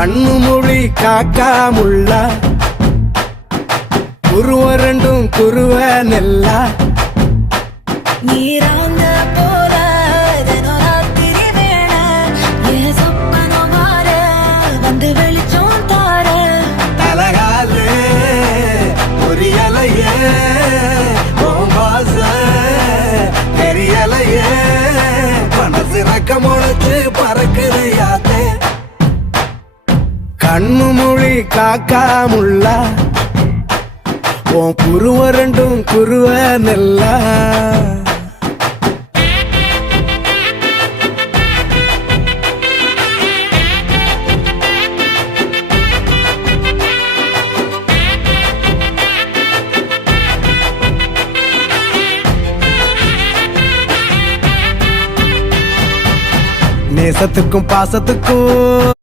கண்ணு மொழி காக்காமுள்ள குருவரண்டும் குருவ நெல்லா நீராங்க போல தினராத்திரி வேள என் சொப்பனம் மாற வந்து வெளிச்சம் தார தலகாலே பொரியலையே ஓம்பாச தெரியலையே மனசு ரக்க முளைச்சு பறக்குதையாத்தே கண்ணு மொழி காக்காமுள்ள உன் குருவரண்டும் குருவ நெல்லா நேசத்துக்கும் பாசத்துக்கும்